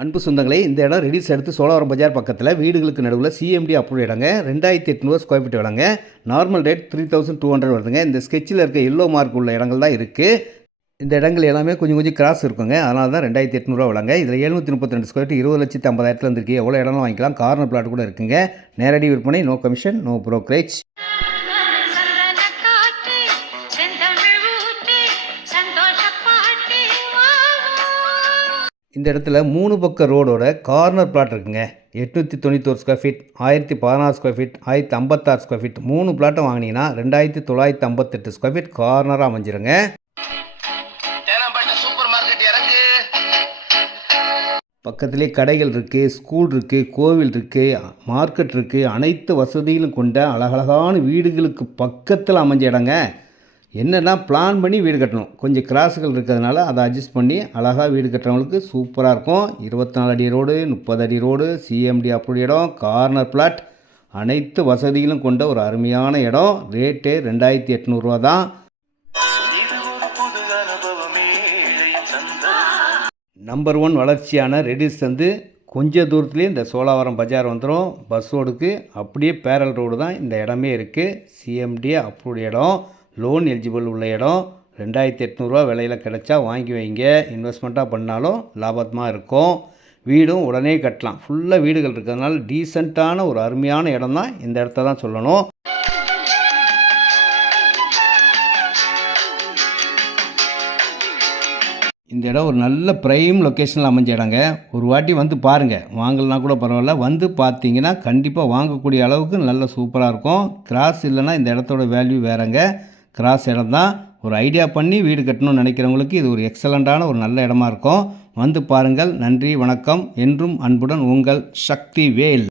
அன்பு சொந்தங்களே, இந்த இடம் ரெடிஸ் எடுத்து சோழவரம் பஜார் பக்கத்தில் வீடுகளுக்கு நடுவில் சிஎம்டி அப்ரூவ் இடங்க. 2800 ஸ்கொயர் ஃபீட் விலங்க. நார்மல் ரேட் 3200 வருதுங்க. இந்த ஸ்கெட்சில் இருக்க எல்லோ மார்க் உள்ள இடங்கள் தான் இருக்குது. இந்த இடங்கள் எல்லாமே கொஞ்சம் கொஞ்சம் கிராஸ் இருக்குங்க. அதனால தான் 2800 விலங்க. இதில் 732 ஸ்கொயர் ஃபீட் 20,50,000 வந்துருக்கு. எவ்வளோ இடம்லாம் வாங்கிக்கலாம். கார்னர் பிளாட் கூட இருக்குங்க. நேரடி விற்பனை, நோ கமிஷன், நோ ப்ரோக்கரேஜ். இந்த இடத்துல 3 பக்க ரோடோட கார்னர் பிளாட் இருக்குங்க. 891 square feet, 1016 square feet, 1056 square feet 3 பிளாட்டும் வாங்கினீங்கன்னா 2958 ஸ்கொயர் ஃபீட் கார்னராக அமைஞ்சிருங்க. பக்கத்திலே கடைகள் இருக்குது, ஸ்கூல் இருக்குது, கோவில் இருக்குது, மார்க்கெட் இருக்குது. அனைத்து வசதிகளும் கொண்ட அழகழகான வீடுகளுக்கு பக்கத்தில் அமைஞ்ச இடங்க. என்னென்னா பிளான் பண்ணி வீடு கட்டணும். கொஞ்சம் கிராஸுகள் இருக்கிறதுனால அதை அட்ஜஸ்ட் பண்ணி அழகாக வீடு கட்டுறவங்களுக்கு சூப்பராக இருக்கும். 24 அடி ரோடு, 30 அடி ரோடு, சிஎம்டி அப்ரூவ் இடம், கார்னர் பிளாட், அனைத்து வசதிகளும் கொண்ட ஒரு அருமையான இடம். ரேட்டு 2800 தான். நம்பர் 1 வளர்ச்சியான ரெடிஸ் வந்து கொஞ்சம் தூரத்துலேயே இந்த சோழவரம் பஜார் வந்துடும். பஸ் ரோடுக்கு அப்படியே பேரல் ரோடு தான் இந்த இடமே இருக்குது. சிஎம்டி அப்ரூவ் இடம், லோன் எலிஜிபிள் உள்ள இடம். 2800 விலையில் கிடச்சா வாங்கி வைங்க. இன்வெஸ்ட்மெண்ட்டாக பண்ணாலும் லாபமாக இருக்கும். வீடும் உடனே கட்டலாம். ஃபுல்லாக வீடுகள் இருக்கிறதுனால டீசெண்டான ஒரு அருமையான இடம் தான். இந்த இடத்த தான் சொல்லணும். இந்த இடம் ஒரு நல்ல ப்ரைம் லொக்கேஷனில் அமைஞ்ச இடங்க. ஒரு வாட்டி வந்து பாருங்கள். வாங்கலனா கூட பரவாயில்ல, வந்து பார்த்தீங்கன்னா கண்டிப்பாக வாங்கக்கூடிய அளவுக்கு நல்ல சூப்பராக இருக்கும். கிராஸ் இல்லைன்னா இந்த இடத்தோட வேல்யூ வேறங்க. கிராஸ் இடம் தான். ஒரு ஐடியா பண்ணி வீடு கட்டணும்னு நினைக்கிறவங்களுக்கு இது ஒரு எக்ஸலண்ட்டான ஒரு நல்ல இடமா இருக்கும். வந்து பாருங்கள். நன்றி, வணக்கம். என்றும் அன்புடன் உங்கள் சக்திவேல்.